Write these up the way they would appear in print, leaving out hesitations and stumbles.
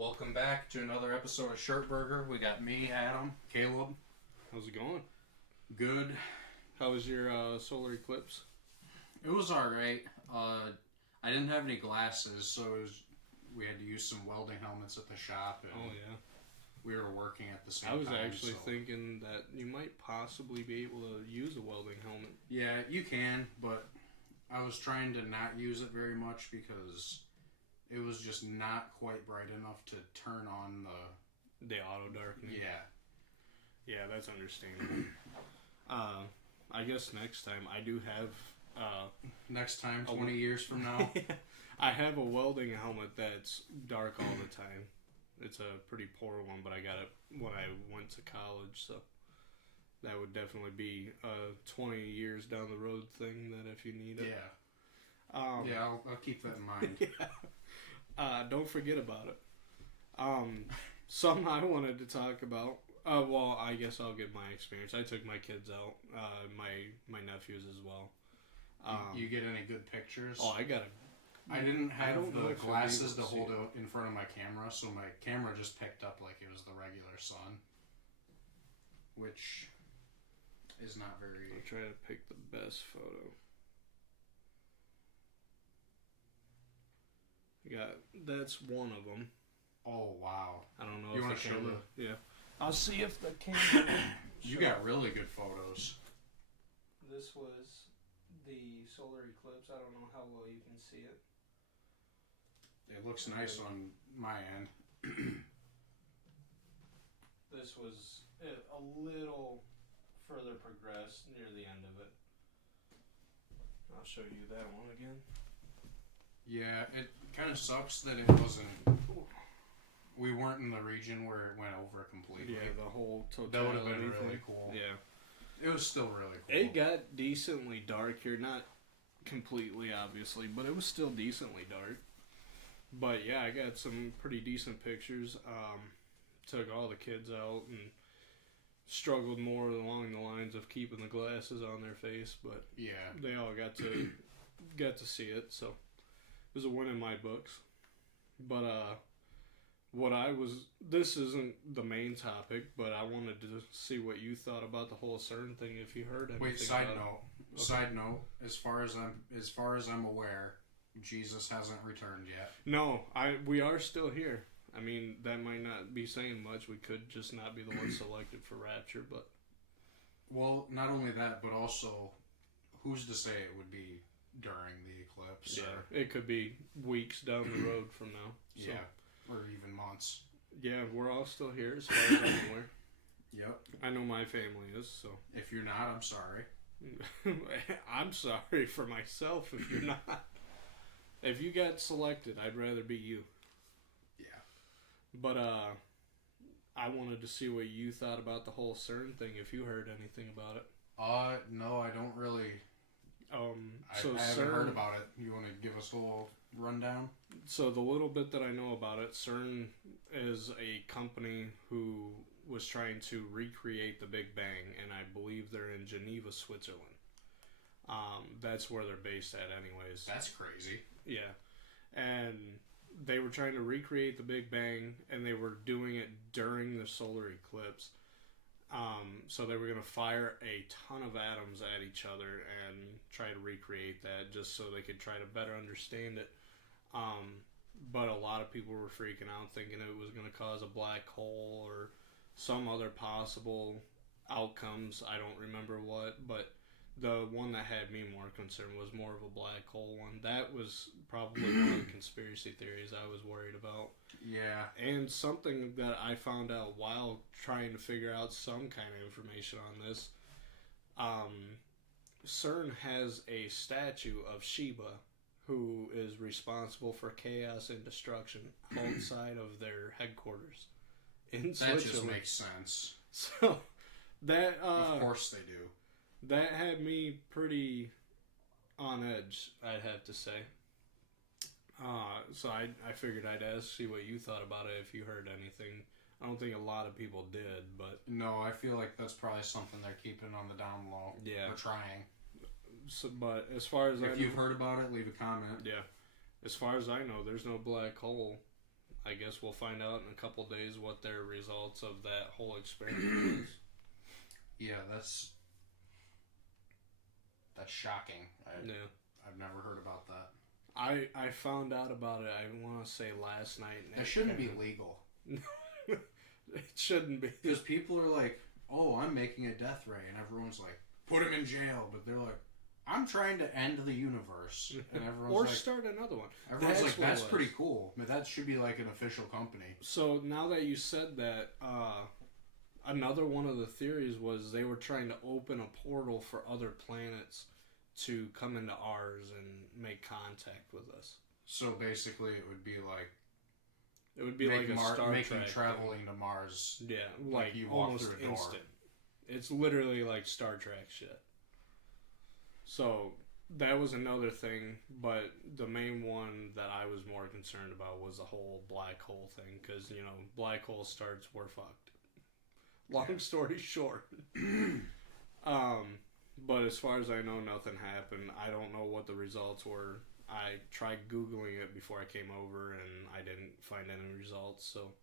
Welcome back to another episode of ShirtBurger. We got me, Adam, Caleb. How's it going? Good. How was your solar eclipse? It was alright. I didn't have any glasses, so we had to use some welding helmets at the shop. And oh, yeah. We were working at the same time. I was time, actually thinking that you might possibly be able to use a welding helmet. Yeah, you can, but I was trying to not use it very much because it was just not quite bright enough to turn on the auto darkening. Yeah. Yeah, that's understandable. I guess next time I do have... next time, 20 years from now? I have a welding helmet that's dark all the time. It's a pretty poor one, but I got it when I went to college, so that would definitely be a 20 years down the road thing that if you need it. Yeah. Yeah, I'll keep that in mind. Yeah. Don't forget about it. Something I wanted to talk about. Well, I guess I'll give my experience. I took my kids out, my nephews as well. You get any good pictures? Oh, I got it. I didn't have the glasses to hold it in front of my camera, so my camera just picked up like it was the regular sun, which is not very... I'll try to pick the best photo. That's one of them. Oh, wow. I don't know you if want to show camera... Yeah. I'll see if the camera... You got really good photos. This was the solar eclipse. I don't know how well you can see it. It looks nice on my end. This was a little further progressed near the end of it. I'll show you that one again. Yeah, it kind of sucks that it wasn't... We weren't in the region where it went over completely. Yeah, the whole totality. That would have been really cool. Yeah. It was still really cool. It got decently dark here. Not completely, obviously, but it was still decently dark. But yeah, I got some pretty decent pictures. Took all the kids out and struggled more along the lines of keeping the glasses on their face, but yeah, they all got to see it, so it was a win in my books. But this isn't the main topic, but I wanted to see what you thought about the whole CERN thing. If you heard anything. Wait, side note. As far as I'm aware, Jesus hasn't returned yet. No, we are still here. I mean, that might not be saying much. We could just not be the ones selected for rapture, but... Well, not only that, but also, who's to say it would be during the eclipse? Yeah, it could be weeks down the road from now. So. Yeah, or even months. Yeah, we're all still here as far as I'm aware. Yep. I know my family is, so... If you're not, I'm sorry. I'm sorry for myself if you're not. If you got selected, I'd rather be you. Yeah. But, I wanted to see what you thought about the whole CERN thing, if you heard anything about it. No, I don't really... I haven't heard about it. You want to give us a little rundown? So the little bit that I know about it, CERN is a company who was trying to recreate the Big Bang, and I believe they're in Geneva, Switzerland. That's where they're based at anyways. That's crazy. Yeah. And they were trying to recreate the Big Bang, and they were doing it during the solar eclipse. So they were going to fire a ton of atoms at each other and try to recreate that just so they could try to better understand it. But a lot of people were freaking out thinking it was going to cause a black hole or some other possible outcomes. I don't remember what, but the one that had me more concerned was more of a black hole one. That was probably one of the conspiracy theories I was worried about. Yeah. And something that I found out while trying to figure out some kind of information on this, CERN has a statue of Sheba, who is responsible for chaos and destruction outside of their headquarters in Switzerland. That just makes sense. So, that... of course they do. That had me pretty on edge, I'd have to say. So I figured I'd ask, see what you thought about it, if you heard anything. I don't think a lot of people did, but... No, I feel like that's probably something they're keeping on the down low. Yeah. They're trying. So, but as far as if you've heard about it, leave a comment. Yeah. As far as I know, there's no black hole I guess we'll find out in a couple days what their results of that whole experiment is. Yeah, that's shocking. I've never heard about that. I found out about it, I want to say last night. That shouldn't be legal. It shouldn't be. Because people are like, oh, I'm making a death ray. And everyone's like, put him in jail. But they're like, I'm trying to end the universe. And everyone's or like, start another one. Everyone's like, that's pretty cool. I mean, that should be like an official company. So now that you said that, another one of the theories was they were trying to open a portal for other planets to come into ours and make contact with us. So basically, it would be like a Star making Trek traveling to Mars. Yeah, like you walk almost through a door. instant. It's literally like Star Trek shit. So that was another thing, but the main one that I was more concerned about was the whole black hole thing, because black hole starts, we're fucked. Long story short. But as far as I know, nothing happened. I don't know what the results were. I tried Googling it before I came over, and I didn't find any results. So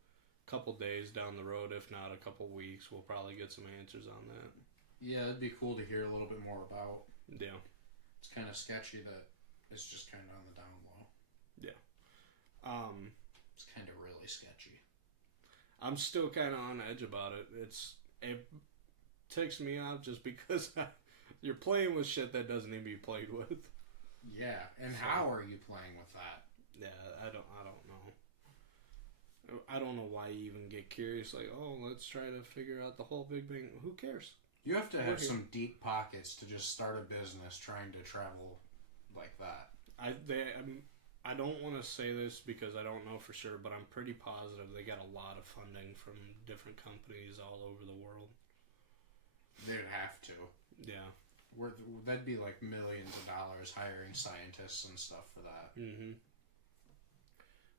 a couple days down the road, if not a couple weeks, we'll probably get some answers on that. Yeah, it'd be cool to hear a little bit more about. Yeah. It's kind of sketchy that it's just kind of on the down low. Yeah. It's kind of really sketchy. I'm still kind of on edge about it. It ticks me off just because you're playing with shit that doesn't need to be played with. Yeah, and how are you playing with that? Yeah, I don't know. I don't know why you even get curious. Like, oh, let's try to figure out the whole Big Bang. Who cares? You have to have some deep pockets to just start a business trying to travel like that. I don't want to say this because I don't know for sure, but I'm pretty positive they got a lot of funding from different companies all over the world. They'd have to. Yeah. That'd be like millions of dollars hiring scientists and stuff for that. Mm-hmm.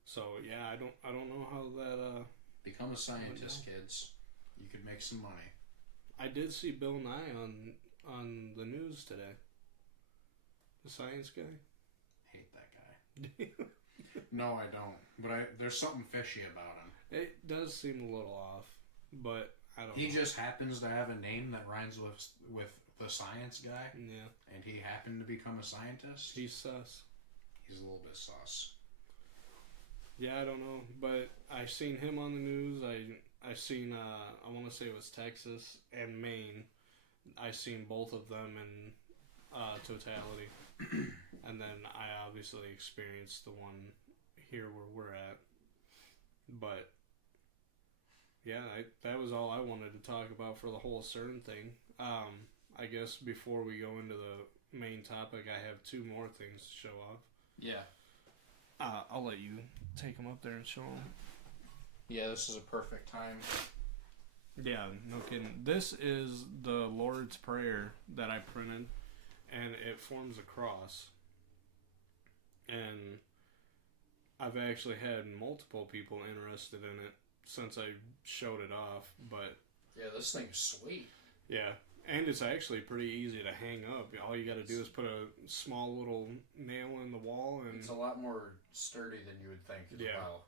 So yeah, I don't know how that. Become a scientist, kids. You could make some money. I did see Bill Nye on the news today. The science guy. Hate that guy. No, I don't. But there's something fishy about him. It does seem a little off, but I don't know. He just happens to have a name that rhymes with the science guy. Yeah. And he happened to become a scientist. He's sus. He's a little bit sus. Yeah, I don't know. But I seen him on the news. I seen, I want to say it was Texas and Maine. I seen both of them in totality. And then I obviously experienced the one here where we're at. But yeah, that was all I wanted to talk about for the whole CERN thing. I guess before we go into the main topic, I have two more things to show off. Yeah. I'll let you take them up there and show them. Yeah, this is a perfect time. Yeah, no kidding. This is the Lord's Prayer that I printed, and it forms a cross. And I've actually had multiple people interested in it since I showed it off, but... Yeah, this thing's sweet. Yeah, and it's actually pretty easy to hang up. All you gotta do is put a small little nail in the wall, and... It's a lot more sturdy than you would think. Yeah. Wow.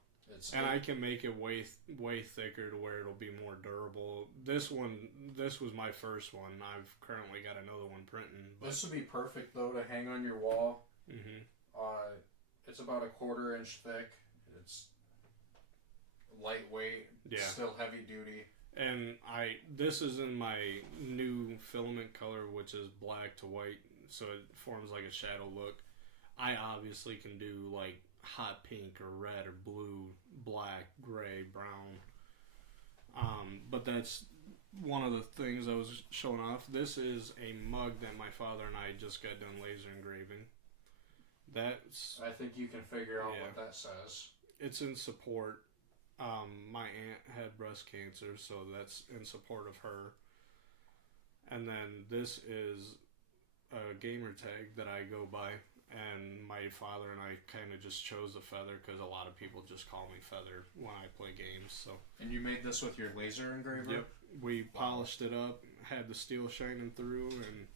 I can make it way thicker to where it'll be more durable. This was my first one. I've currently got another one printing. This would be perfect, though, to hang on your wall. Mm-hmm. It's about 1/4 inch thick. It's lightweight. Yeah. Still heavy duty. And this is in my new filament color, which is black to white, so it forms like a shadow look. I obviously can do like hot pink or red or blue, black, gray, brown. But that's one of the things I was showing off. This is a mug that my father and I just got done laser engraving. I think you can figure out what that says. It's in support. My aunt had breast cancer, so that's in support of her. And then this is a gamer tag that I go by. And my father and I kind of just chose the feather because a lot of people just call me Feather when I play games. So. And you made this with your laser engraver? Yep. We polished it up, had the steel shining through, and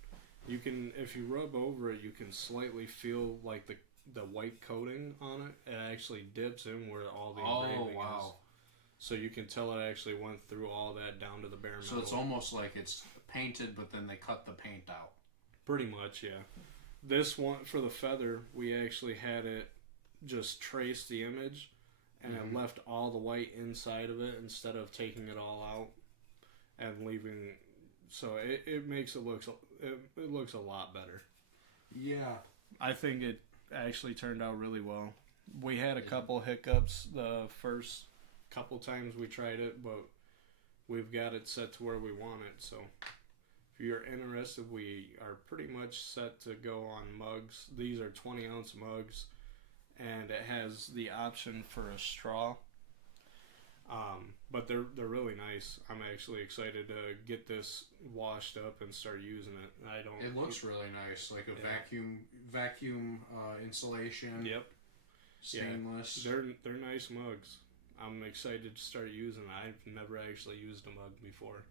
you can, if you rub over it, you can slightly feel like the the white coating on it, it actually dips in where all the engraving is. So you can tell it actually went through all that down to the bare metal. So it's almost like it's painted, but then they cut the paint out. Pretty much, yeah. This one, for the feather, we actually had it just trace the image, and it left all the white inside of it instead of taking it all out and leaving. So it makes it looks a lot better. Yeah. I think it actually turned out really well. We had a couple hiccups the first couple times we tried it, but we've got it set to where we want it. So if you're interested, we are pretty much set to go on mugs. These are 20-ounce mugs, and it has the option for a straw. But they're really nice. I'm actually excited to get this washed up and start using it. It looks really nice, like a vacuum insulation. Yep. Stainless. Yeah, they're nice mugs. I'm excited to start using it. I've never actually used a mug before.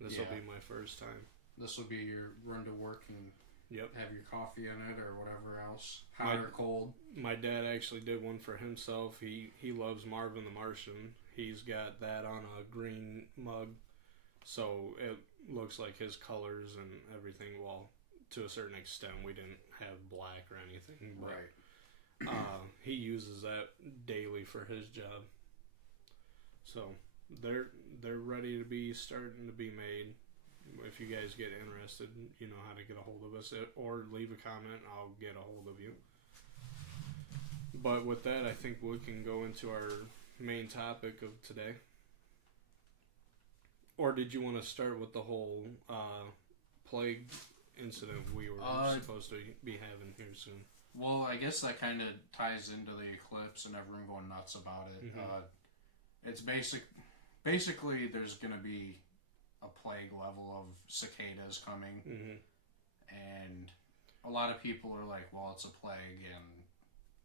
This will be my first time. This will be your run to work and have your coffee in it or whatever else, hot or cold. My dad actually did one for himself. He loves Marvin the Martian. He's got that on a green mug, so it looks like his colors and everything. Well, to a certain extent, we didn't have black or anything, but right. He uses that daily for his job. So they're ready to be starting to be made. If you guys get interested, you know how to get a hold of us, or leave a comment. I'll get a hold of you. But with that, I think we can go into our main topic of today. Or did you want to start with the whole plague incident we were supposed to be having here soon? Well, I guess that kind of ties into the eclipse and everyone going nuts about it. Mm-hmm. It's basically there's going to be a plague level of cicadas coming, and a lot of people are like, well, it's a plague and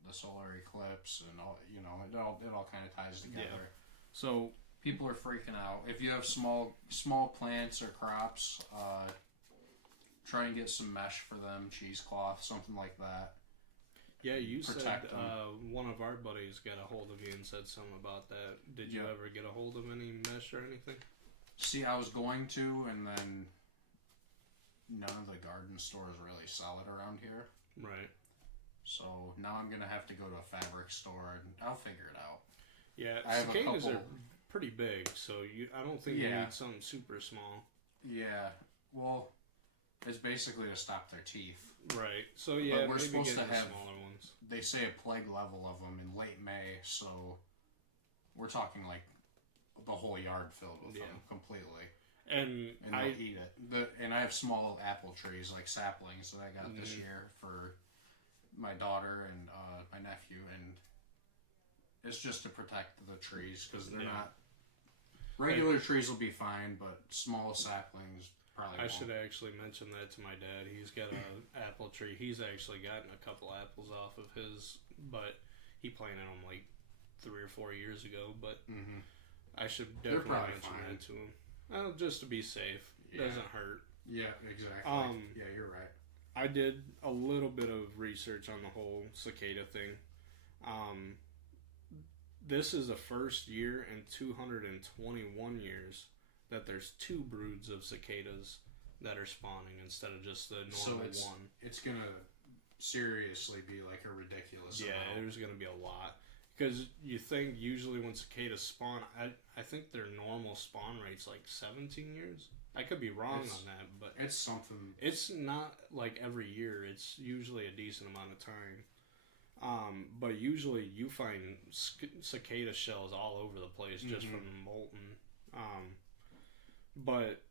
the solar eclipse and all, you know, it all kind of ties together. Yeah. So people are freaking out. If you have small plants or crops, try and get some mesh for them, cheesecloth, something like that. Yeah, you said one of our buddies got a hold of you and said something about that. Did you ever get a hold of any mesh or anything? See, I was going to, and then none of the garden stores really sell it around here. Right. So now I'm going to have to go to a fabric store, and I'll figure it out. Yeah, cicadas are pretty big, so I don't think you need something super small. Yeah, well, it's basically to stop their teeth. Right. So yeah, but we're supposed to have smaller ones. They say a plague level of them in late May, so we're talking like the whole yard filled with them completely. And they'll eat it. And I have small apple trees, like saplings, that I got this year for my daughter and my nephew, and it's just to protect the trees because they're not. Regular trees will be fine, but small saplings probably won't. I should actually mention that to my dad. He's got an apple tree. He's actually gotten a couple apples off of his, but he planted them like 3 or 4 years ago. But I should definitely mention that to him. Just to be safe. Doesn't hurt. Yeah, exactly. Yeah, you're right. I did a little bit of research on the whole cicada thing. This is the first year in 221 years that there's 2 broods of cicadas that are spawning instead of just the normal one. It's going to seriously be like a ridiculous amount. Yeah, there's going to be a lot. Because you think usually when cicadas spawn, I think their normal spawn rate's like 17 years. I could be wrong on that, but it's something. It's not like every year. It's usually a decent amount of time. But usually you find cicada shells all over the place just from molten. But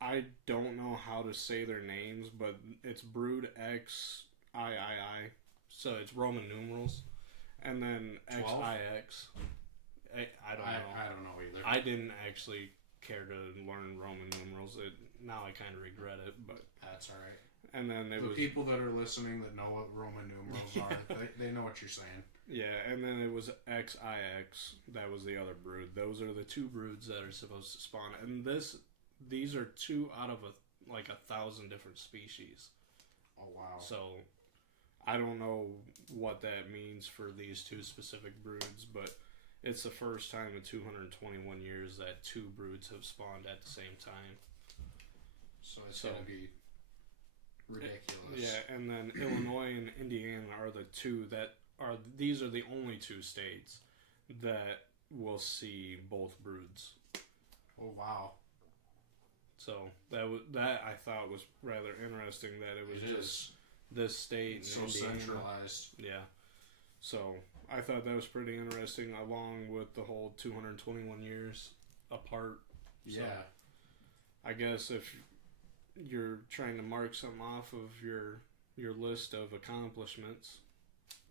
I don't know how to say their names, but it's brood XIII. So it's Roman numerals. And then 12? XIX. I don't know. I don't know either. I didn't actually care to learn Roman numerals. Now I kind of regret it, but that's all right. And then the people that are listening that know what Roman numerals are, they know what you're saying. Yeah, and then it was XIX. That was the other brood. Those are the 2 broods that are supposed to spawn. And these are 2 out of 1,000 different species. Oh wow! So I don't know what that means for these two specific broods, but it's the first time in 221 years that two broods have spawned at the same time. So it's going to be ridiculous. Yeah, and then Illinois and Indiana are the two that are... These are the only two states that will see both broods. Oh, wow. So that I thought was rather interesting that it was just this state and so Indiana. Centralized. Yeah. So I thought that was pretty interesting, along with the whole 221 years apart. Yeah. So I guess if you're trying to mark something off of your list of accomplishments,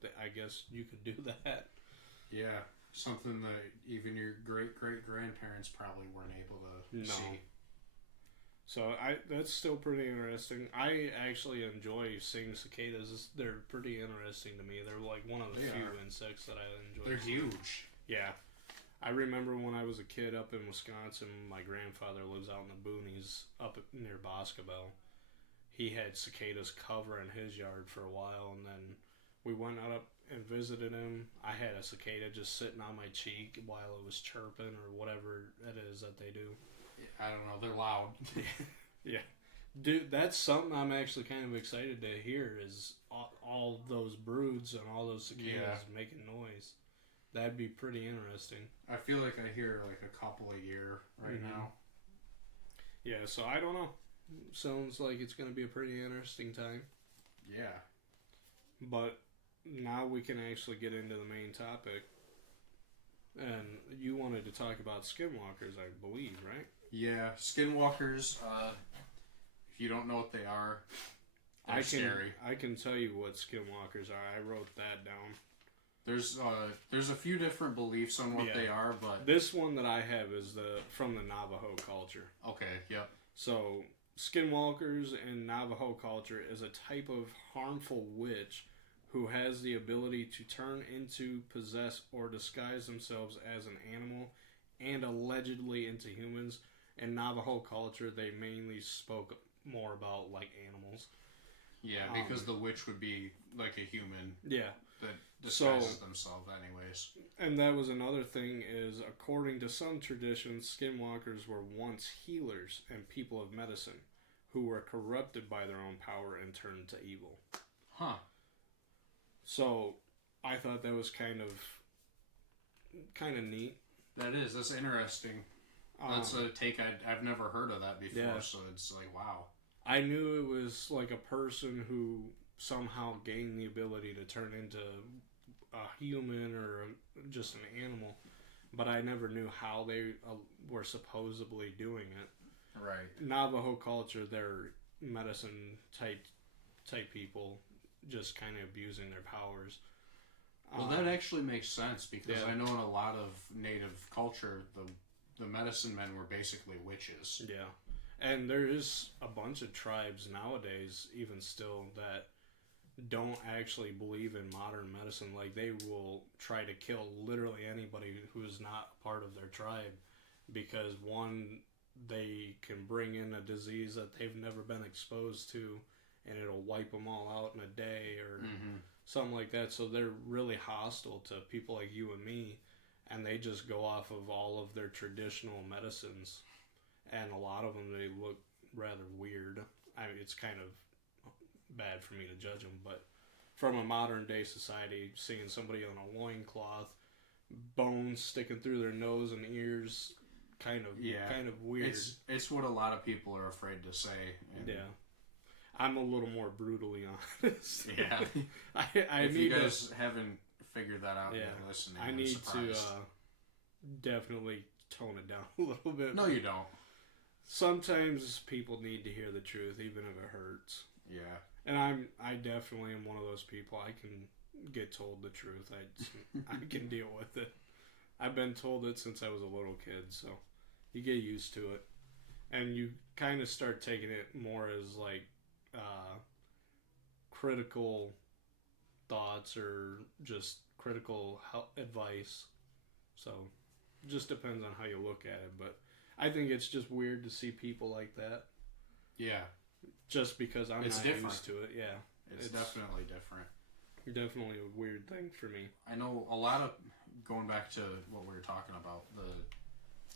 I guess you could do that. Yeah. Something that even your great-great-grandparents probably weren't able to see. So that's still pretty interesting. I actually enjoy seeing cicadas. They're pretty interesting to me. They're like one of the few insects that I enjoy. They're huge. Yeah. I remember when I was a kid up in Wisconsin, my grandfather lives out in the boonies up near Boscobel. He had cicadas covering his yard for a while, and then we went out up and visited him. I had a cicada just sitting on my cheek while it was chirping or whatever it is that they do. I don't know. They're loud. Yeah. Dude, that's something I'm actually kind of excited to hear is all those broods and all those cicadas making noise. That'd be pretty interesting. I feel like I hear like a couple a year right now. Yeah, so I don't know. Sounds like it's going to be a pretty interesting time. Yeah. But now we can actually get into the main topic. And you wanted to talk about skinwalkers, I believe, right? Yeah, skinwalkers. If you don't know what they are, they're scary. I can tell you what skinwalkers are. I wrote that down. There's a few different beliefs on what they are, but this one that I have is from the Navajo culture. Okay, yep. So skinwalkers in Navajo culture is a type of harmful witch who has the ability to turn into, possess, or disguise themselves as an animal and allegedly into humans. In Navajo culture, they mainly spoke more about like animals. Yeah, because the witch would be like a human. Yeah. That disguises themselves anyways. And that was another thing is, according to some traditions, skinwalkers were once healers and people of medicine who were corrupted by their own power and turned to evil. Huh. So, I thought that was kind of neat. That's interesting. That's a take I've never heard of that before, so it's like, wow. I knew it was like a person who somehow gained the ability to turn into a human or just an animal, but I never knew how they were supposedly doing it. Right. Navajo culture, they're medicine type people, just kind of abusing their powers. Well, that actually makes sense because I know in a lot of native culture, the medicine men were basically witches. Yeah. And there is a bunch of tribes nowadays, even still, that don't actually believe in modern medicine. Like, they will try to kill literally anybody who is not part of their tribe because, one, they can bring in a disease that they've never been exposed to and it'll wipe them all out in a day or something like that. So they're really hostile to people like you and me, and they just go off of all of their traditional medicines. And a lot of them, they look rather weird. I mean, it's kind of bad for me to judge them, but from a modern day society, seeing somebody on a loincloth, bones sticking through their nose and ears, kind of weird. It's what a lot of people are afraid to say. Yeah. I'm a little more brutally honest. Yeah. If you guys haven't figured that out, listening, I need to definitely tone it down a little bit. No, you don't. Sometimes people need to hear the truth, even if it hurts. Yeah. And I definitely am one of those people. I can get told the truth. I can deal with it. I've been told it since I was a little kid, so you get used to it. And you kind of start taking it more as like critical thoughts or just critical advice. So it just depends on how you look at it. But I think it's just weird to see people like that. Yeah. Just because I'm not used to it. Yeah. It's definitely different. Definitely a weird thing for me. I know a lot of, going back to what we were talking about,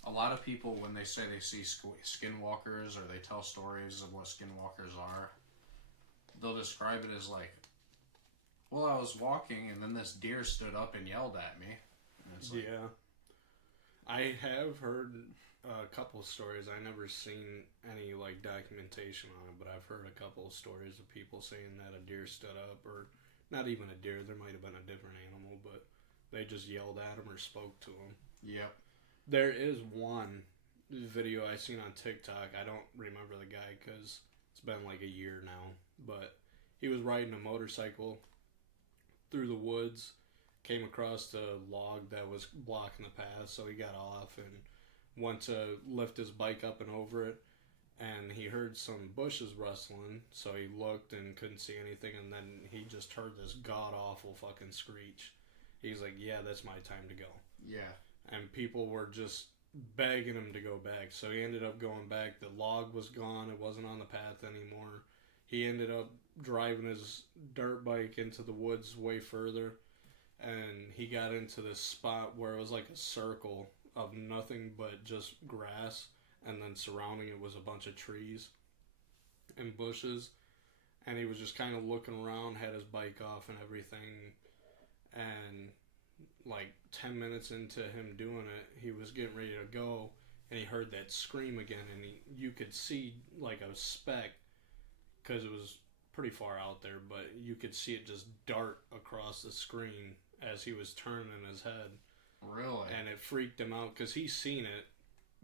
a lot of people, when they say they see skinwalkers or they tell stories of what skinwalkers are, they'll describe it as like, well, I was walking and then this deer stood up and yelled at me. And it's like, yeah. I have heard a couple of stories. I never seen any like documentation on it, but I've heard a couple of stories of people saying that a deer stood up, or not even a deer. There might have been a different animal, but they just yelled at him or spoke to him. Yep. There is one video I seen on TikTok. I don't remember the guy because it's been like a year now, but he was riding a motorcycle through the woods, came across a log that was blocking the path, so he got off and went to lift his bike up and over it, and he heard some bushes rustling, so he looked and couldn't see anything, and then he just heard this god-awful fucking screech. He's like, yeah, that's my time to go. Yeah. And people were just begging him to go back, so he ended up going back. The log was gone, it wasn't on the path anymore. He ended up driving his dirt bike into the woods way further, and he got into this spot where it was like a circle of nothing but just grass, and then surrounding it was a bunch of trees and bushes, and he was just kind of looking around, had his bike off and everything, and like 10 minutes into him doing it, he was getting ready to go, and he heard that scream again, and you could see like a speck, because it was pretty far out there, but you could see it just dart across the screen as he was turning his head. Really? And it freaked him out, because he's seen it,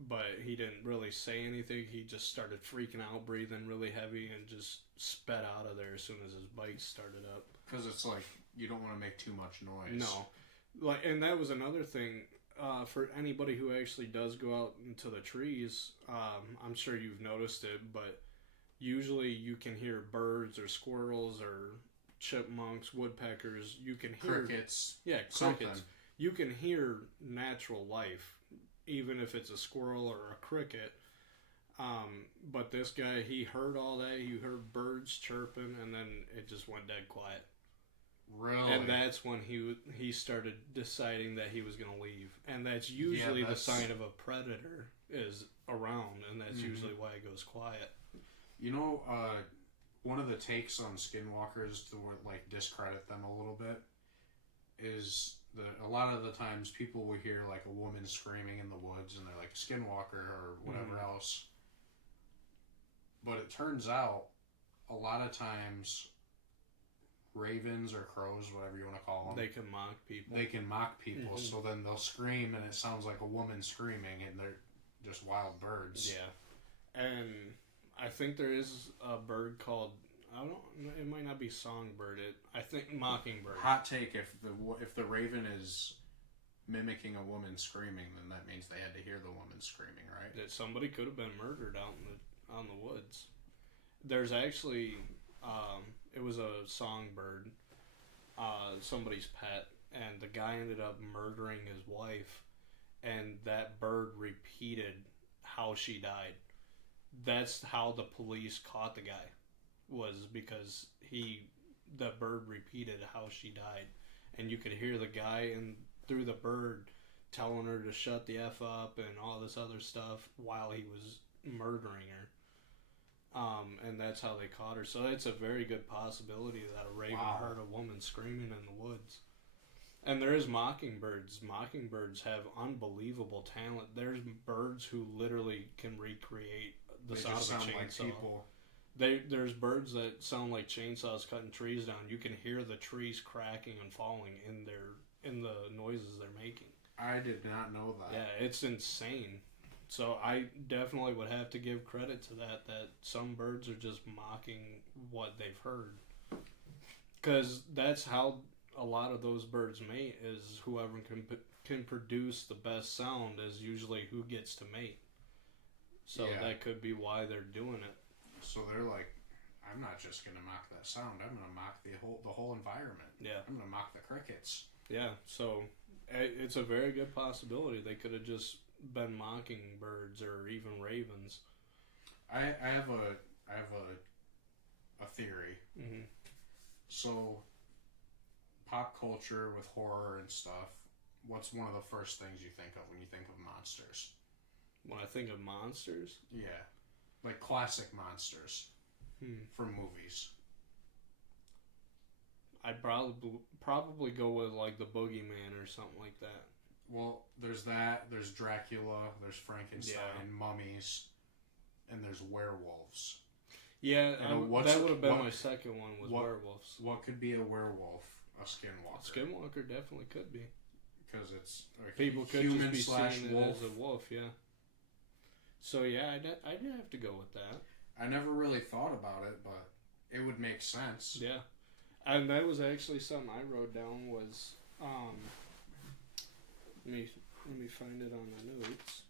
but he didn't really say anything. He just started freaking out, breathing really heavy, and just sped out of there as soon as his bike started up. Because it's like, you don't want to make too much noise. No. Like, and that was another thing, for anybody who actually does go out into the trees, I'm sure you've noticed it, but usually you can hear birds or squirrels or chipmunks, woodpeckers. You can hear crickets. Yeah, crickets. Something. You can hear natural life, even if it's a squirrel or a cricket. But this guy, he heard all that. He heard birds chirping, and then it just went dead quiet. Really? And that's when he started deciding that he was going to leave. And that's usually the sign of a predator is around, and that's usually why it goes quiet. You know, one of the takes on skinwalkers to like discredit them a little bit is that a lot of the times people will hear like a woman screaming in the woods and they're like skinwalker or whatever else. But it turns out a lot of times ravens or crows, whatever you want to call them, they can mock people. So then they'll scream and it sounds like a woman screaming, and they're just wild birds. Yeah. And I think there is a bird called, it might not be songbird. I think mockingbird. Hot take: if the raven is mimicking a woman screaming, then that means they had to hear the woman screaming, right? That somebody could have been murdered out in the woods. There's actually, it was a songbird, somebody's pet, and the guy ended up murdering his wife, and that bird repeated how she died. That's how the police caught the guy, was because the bird repeated how she died, and you could hear the guy through the bird telling her to shut the F up and all this other stuff while he was murdering her. And that's how they caught her. So it's a very good possibility that a raven heard a woman screaming in the woods. And there is mockingbirds. Mockingbirds have unbelievable talent. There's birds who literally can recreate the sound of a chainsaw. Like people. There's birds that sound like chainsaws cutting trees down. You can hear the trees cracking and falling in the noises they're making. I did not know that. Yeah, it's insane. So I definitely would have to give credit to that some birds are just mocking what they've heard. Because that's how a lot of those birds mate, is whoever can produce the best sound is usually who gets to mate. So that could be why they're doing it. So they're like, I'm not just going to mock that sound. I'm going to mock the whole environment. Yeah. I'm going to mock the crickets. Yeah, so it's a very good possibility. They could have just been mocking birds or even ravens. I have a theory. Mm-hmm. So pop culture with horror and stuff, what's one of the first things you think of when you think of monsters? When I think of monsters? Yeah. Like classic monsters from movies. I'd probably go with like the Boogeyman or something like that. Well, there's that. There's Dracula. There's Frankenstein, mummies, and there's werewolves. Yeah, that would have been my second one. Was werewolves. What could be a werewolf? A skinwalker. A skinwalker definitely could be. Because it's like people could human just be seeing wolf. it as a wolf. Yeah. So yeah, I'd have to go with that. I never really thought about it, but it would make sense. Yeah, and that was actually something I wrote down. Was let me find it on the notes.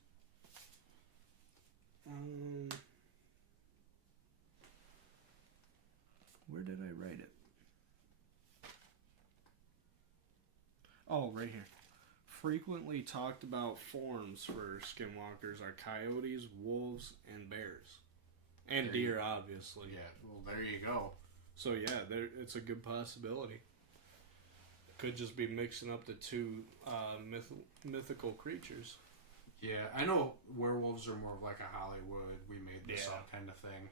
Where did I write it? Oh, right here. Frequently talked about forms for skinwalkers are coyotes, wolves, and bears. And deer, obviously. Yeah, well, there you go. So, yeah, it's a good possibility. Could just be mixing up the two mythical creatures. Yeah, I know werewolves are more of like a Hollywood, we made this up kind of thing.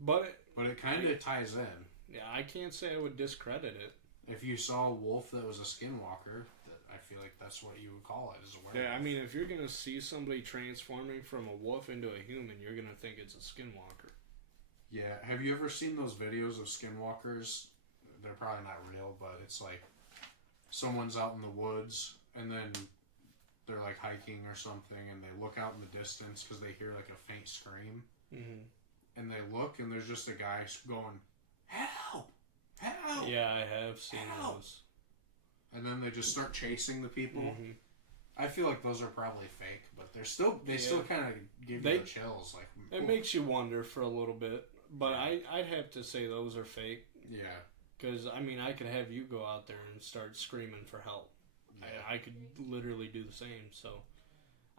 But it kind of ties in. Yeah, I can't say I would discredit it. If you saw a wolf that was a skinwalker, I feel like that's what you would call it, is a werewolf. Yeah, I mean, if you're going to see somebody transforming from a wolf into a human, you're going to think it's a skinwalker. Yeah, have you ever seen those videos of skinwalkers? They're probably not real, but it's like someone's out in the woods, and then they're like hiking or something, and they look out in the distance because they hear like a faint scream. Mm-hmm. And they look, and there's just a guy going, "Help! Help!" Yeah, I have seen those. And then they just start chasing the people. Mm-hmm. I feel like those are probably fake, but they still kind of give you the chills. Like it makes you wonder for a little bit, but I'd have to say those are fake. Yeah, because I mean, I could have you go out there and start screaming for help. Yeah. I could literally do the same. So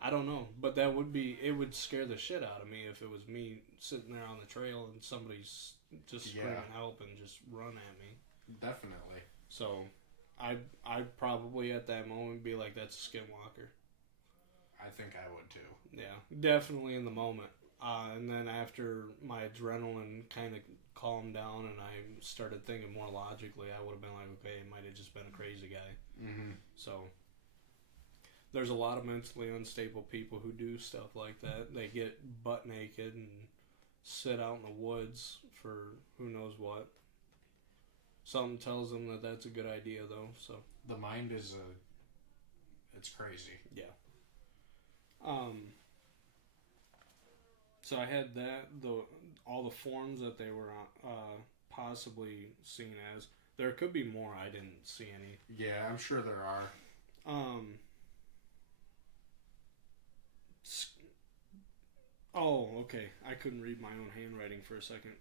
I don't know, but it would scare the shit out of me if it was me sitting there on the trail and somebody's just screaming help and just run at me. Definitely. So I'd probably at that moment be like, that's a skinwalker. I think I would too. Yeah, definitely in the moment. And then after my adrenaline kind of calmed down and I started thinking more logically, I would have been like, okay, it might have just been a crazy guy. Mm-hmm. So there's a lot of mentally unstable people who do stuff like that. They get butt naked and sit out in the woods for who knows what. Something tells them that that's a good idea, though. So the mind is it's crazy. Yeah. So I had that all the forms that they were possibly seen as. There could be more. I didn't see any. Yeah, I'm sure there are. Oh, okay. I couldn't read my own handwriting for a second.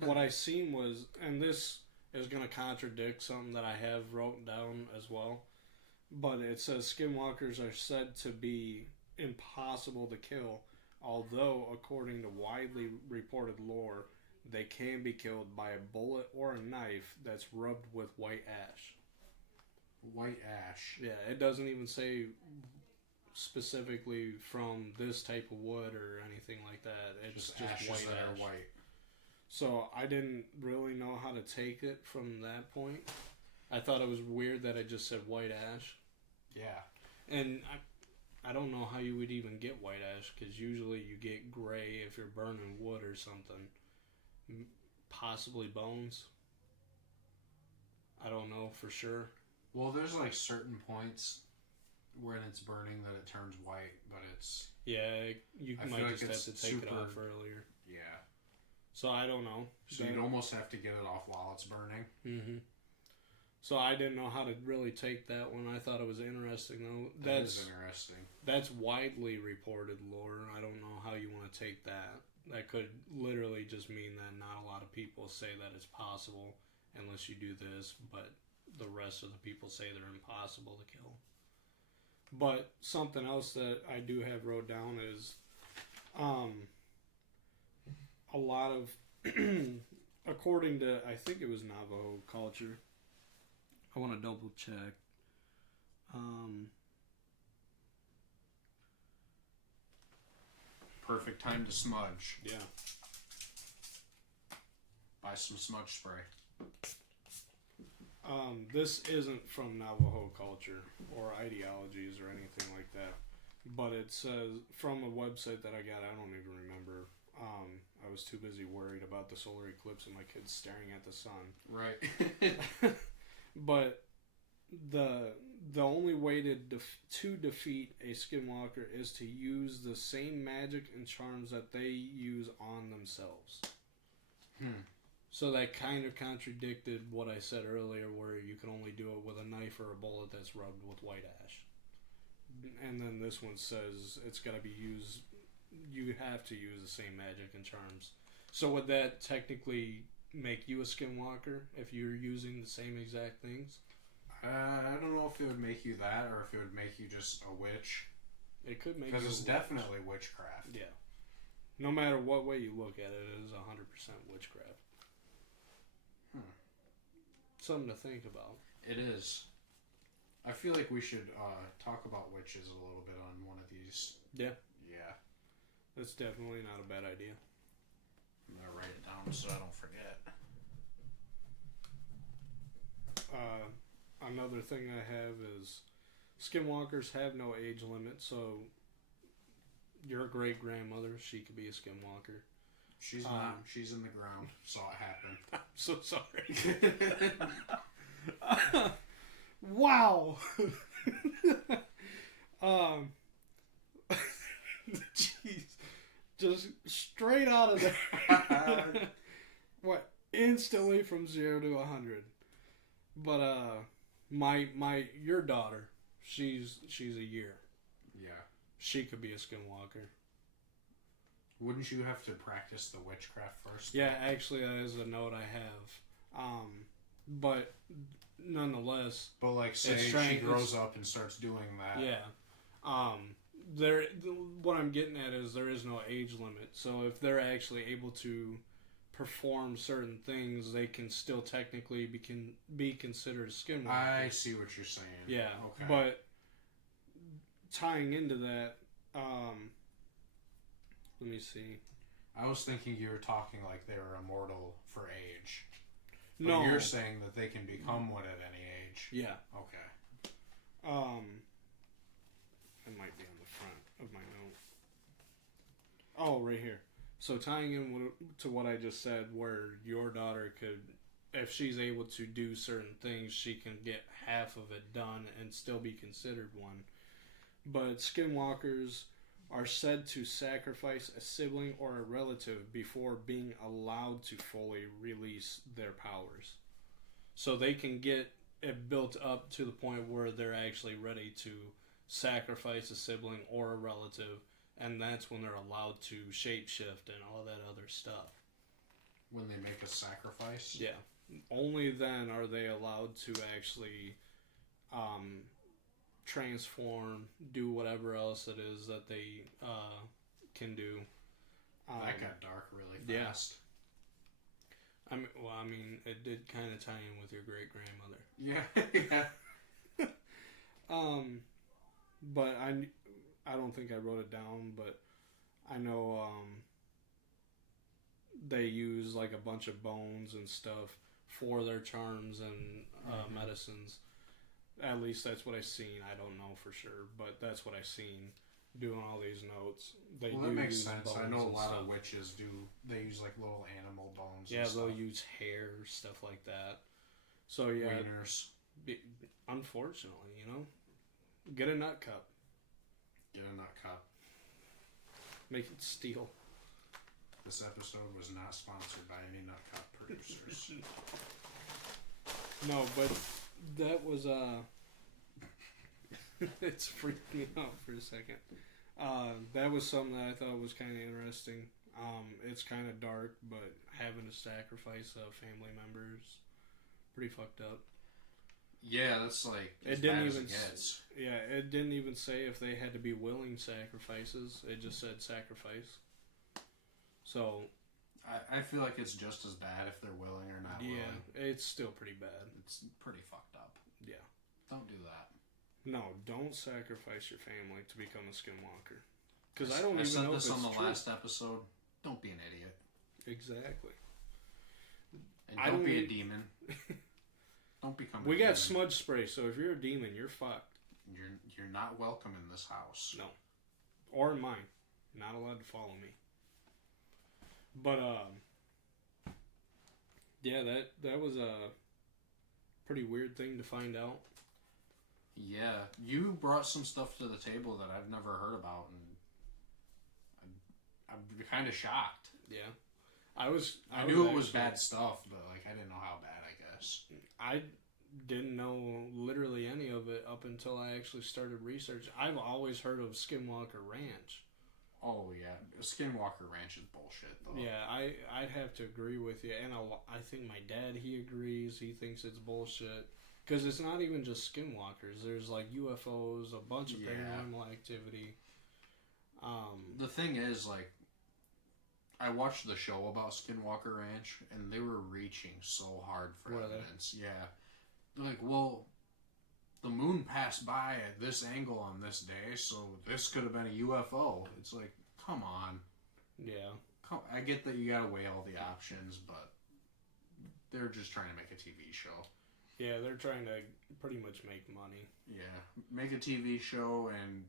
What I seen was, and this is going to contradict something that I have wrote down as well, but it says skinwalkers are said to be impossible to kill, although according to widely reported lore, they can be killed by a bullet or a knife that's rubbed with white ash. White ash? Yeah, it doesn't even say specifically from this type of wood or anything like that. It's just white ash. White. So I didn't really know how to take it from that point. I thought it was weird that it just said white ash. Yeah. And I don't know how you would even get white ash, because usually you get gray if you're burning wood or something. Possibly bones. I don't know for sure. Well, there's like certain points when it's burning that it turns white, but it's... Yeah, you might just have to take it off earlier. Yeah. So I don't know. So you'd almost have to get it off while it's burning. Mm-hmm. So I didn't know how to really take that one. I thought it was interesting, though. That is interesting. That's widely reported lore. I don't know how you want to take that. That could literally just mean that not a lot of people say that it's possible unless you do this, but the rest of the people say they're impossible to kill. But something else that I do have wrote down is a lot of, according to, I think it was Navajo culture, I want to double check. Perfect time to smudge. Yeah. Buy some smudge spray. This isn't from Navajo culture or ideologies or anything like that, but it says from a website that I got. I don't even remember. I was too busy worried about the solar eclipse and my kids staring at the sun. Right. But the only way to defeat a skinwalker is to use the same magic and charms that they use on themselves. So that kind of contradicted what I said earlier, where you can only do it with a knife or a bullet that's rubbed with white ash. And then this one says it's got to be used. You have to use the same magic and charms. So would that technically make you a skinwalker if you're using the same exact things? I don't know if it would make you that or if it would make you just a witch. It could make you because it's definitely witchcraft. Yeah. No matter what way you look at it, it is 100% witchcraft. Something to think about. It is. I feel like we should talk about witches a little bit on one of these. Yeah. Yeah. That's definitely not a bad idea. I'm going to write it down so I don't forget. Another thing I have is skinwalkers have no age limit, so your great-grandmother, she could be a skinwalker. She's not. She's in the ground. Saw it happen. I'm so sorry. Wow. Jeez. Just straight out of there. What? Instantly from 0 to 100. But your daughter, she's a year. Yeah. She could be a skinwalker. Wouldn't you have to practice the witchcraft first? Yeah, actually, that is a note I have. But nonetheless, but like, say she grows up and starts doing that. Yeah. What I'm getting at is there is no age limit. So if they're actually able to perform certain things, they can still technically be considered a skinwalker. I see what you're saying. Yeah. Okay. But tying into that, let me see. I was thinking you were talking like they were immortal for age. But no. You're saying that they can become one at any age. Yeah. Okay. It might be on the front of my note. Oh, right here. So tying in to what I just said, where your daughter could, if she's able to do certain things, she can get half of it done and still be considered one. But skinwalkers are said to sacrifice a sibling or a relative before being allowed to fully release their powers. So they can get it built up to the point where they're actually ready to sacrifice a sibling or a relative, and that's when they're allowed to shapeshift and all that other stuff. When they make a sacrifice? Yeah. Only then are they allowed to actually transform, do whatever else it is that they can do. That got dark really fast. Yeah. I mean, it did kind of tie in with your great-grandmother. Yeah. But I don't think I wrote it down, but I know they use like a bunch of bones and stuff for their charms and medicines. At least that's what I've seen. I don't know for sure, but that's what I've seen doing all these notes. That makes sense. I know a lot of witches do. They use like little animal bones. Yeah, they'll use hair, stuff like that. So yeah, wieners. Unfortunately, get a nut cup. Get a nut cup. Make it steel. This episode was not sponsored by any nut cup producers. No, but that was it's freaked me out for a second. That was something that I thought was kind of interesting. It's kind of dark, but having to sacrifice family members, pretty fucked up. Yeah, that's like it didn't even. Yeah, it didn't even say if they had to be willing sacrifices. It just said sacrifice. So, I feel like it's just as bad if they're willing or not willing. Yeah, it's still pretty bad. It's pretty fucked up. Yeah. Don't do that. No, don't sacrifice your family to become a skinwalker. Because I don't even know if it's true. I said this on the last episode. Don't be an idiot. Exactly. And don't be a demon. Don't become a demon. We got smudge spray, so if you're a demon, you're fucked. You're not welcome in this house. No. Or in mine. Not allowed to follow me. But, yeah, that was a pretty weird thing to find out. Yeah, you brought some stuff to the table that I've never heard about, and I'm kind of shocked. Yeah. I knew it was bad stuff, but like I didn't know how bad, I guess. I didn't know literally any of it up until I actually started research. I've always heard of Skinwalker Ranch. Oh yeah, Skinwalker Ranch is bullshit though. Yeah, I'd have to agree with you, and I think my dad, he agrees. He thinks it's bullshit because it's not even just skinwalkers. There's like UFOs, a bunch of paranormal activity. The thing is, like, I watched the show about Skinwalker Ranch, and they were reaching so hard for evidence. Yeah. They're like, well, the moon passed by at this angle on this day, so this could have been a UFO. It's like, come on. Yeah. I get that you gotta weigh all the options, but they're just trying to make a TV show. Yeah, they're trying to pretty much make money. Yeah. Make a TV show and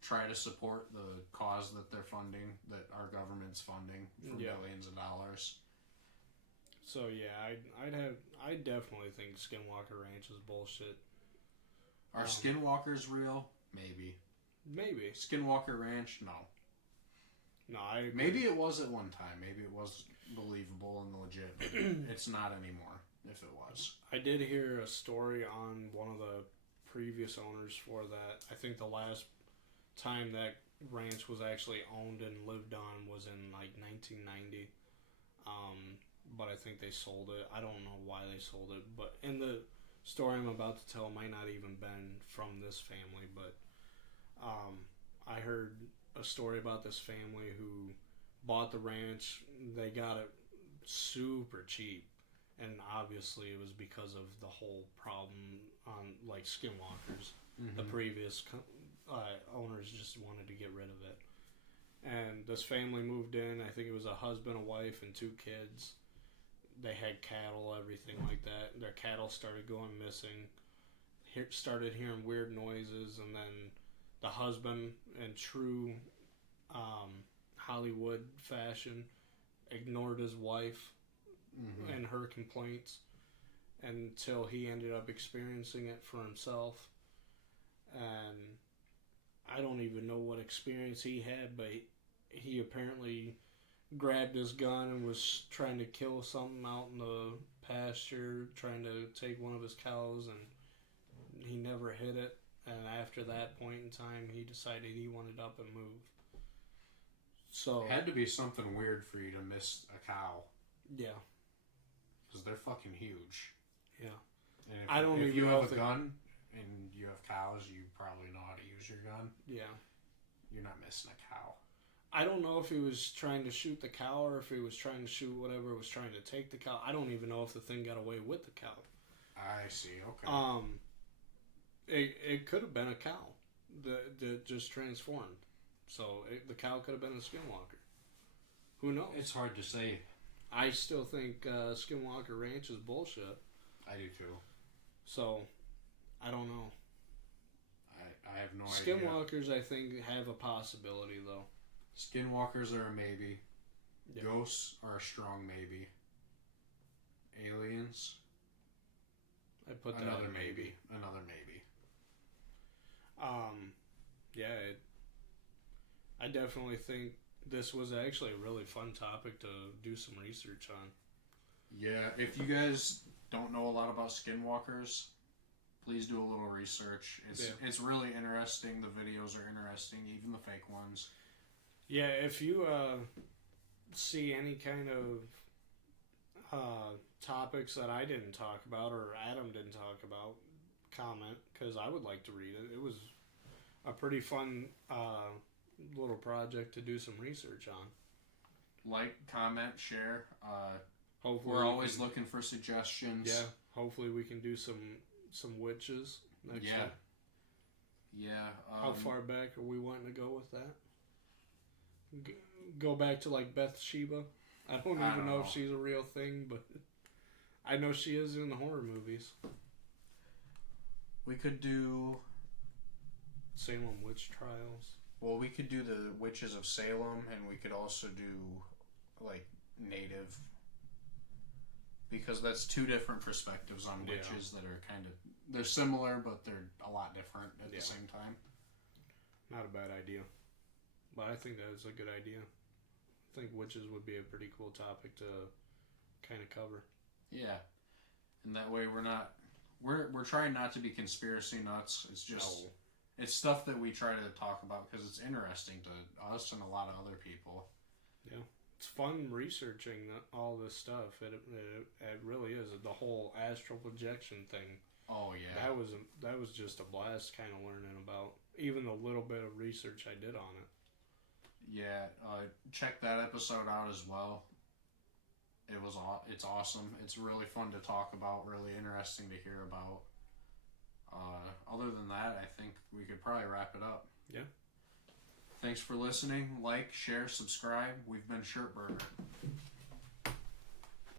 try to support the cause that they're funding, that our government's funding for billions of dollars. So yeah, I definitely think Skinwalker Ranch is bullshit. Are skinwalkers real? Maybe. Skinwalker Ranch? No. No, I agree. Maybe it was at one time. Maybe it was believable and legit, but it's not anymore, if it was. I did hear a story on one of the previous owners for that. I think the last time that ranch was actually owned and lived on was in like 1990. But I think they sold it. I don't know why they sold it, but in the story I'm about to tell might not even been from this family, but I heard a story about this family who bought the ranch. They got it super cheap, and obviously it was because of the whole problem on like skinwalkers. Mm-hmm. The previous owners just wanted to get rid of it, and this family moved in. I think it was a husband, a wife, and 2 kids. They had cattle, everything like that. Their cattle started going missing. Started hearing weird noises, and then the husband, in true Hollywood fashion, ignored his wife and her complaints until he ended up experiencing it for himself. And I don't even know what experience he had, but he apparently grabbed his gun and was trying to kill something out in the pasture, trying to take one of his cows, and he never hit it. And after that point in time, he decided he wanted up and move. So it had to be something weird for you to miss a cow. Yeah. Because they're fucking huge. Yeah. And if you have a gun and you have cows, you probably know how to use your gun. Yeah. You're not missing a cow. I don't know if he was trying to shoot the cow or if he was trying to shoot whatever was trying to take the cow. I don't even know if the thing got away with the cow. I see. Okay. It could have been a cow that just transformed. So the cow could have been a skinwalker. Who knows? It's hard to say. I still think Skinwalker Ranch is bullshit. I do too. So, I don't know. I have no idea. Skinwalkers, I think, have a possibility, though. Skinwalkers are a maybe. Yeah. Ghosts are a strong maybe. Aliens? I put that another in maybe. Another maybe. Yeah, I definitely think this was actually a really fun topic to do some research on. Yeah, if you guys don't know a lot about skinwalkers, please do a little research. It's really interesting. The videos are interesting, even the fake ones. Yeah, if you see any kind of topics that I didn't talk about or Adam didn't talk about, comment, because I would like to read it. It was a pretty fun little project to do some research on. Like, comment, share. Hopefully we're always looking for suggestions. Yeah, hopefully we can do some some witches next yeah. time. Yeah. How far back are we wanting to go with that? Go back to like Bathsheba? I don't even know if she's a real thing, but I know she is in the horror movies. We could do Salem witch trials. Well, we could do the witches of Salem, and we could also do like native, because that's two different perspectives on witches that are kind of, they're similar, but they're a lot different at the same time. Not a bad idea, but I think that is a good idea. I think witches would be a pretty cool topic to kind of cover. Yeah, and that way we're trying not to be conspiracy nuts. It's just it's stuff that we try to talk about because it's interesting to us and a lot of other people. Yeah, it's fun researching all this stuff. It really is, the whole astral projection thing. Oh yeah, that was just a blast, kind of learning about even the little bit of research I did on it. Yeah, check that episode out as well. It's awesome. It's really fun to talk about, really interesting to hear about. Other than that, I think we could probably wrap it up. Yeah. Thanks for listening. Like, share, subscribe. We've been ShirtBurger.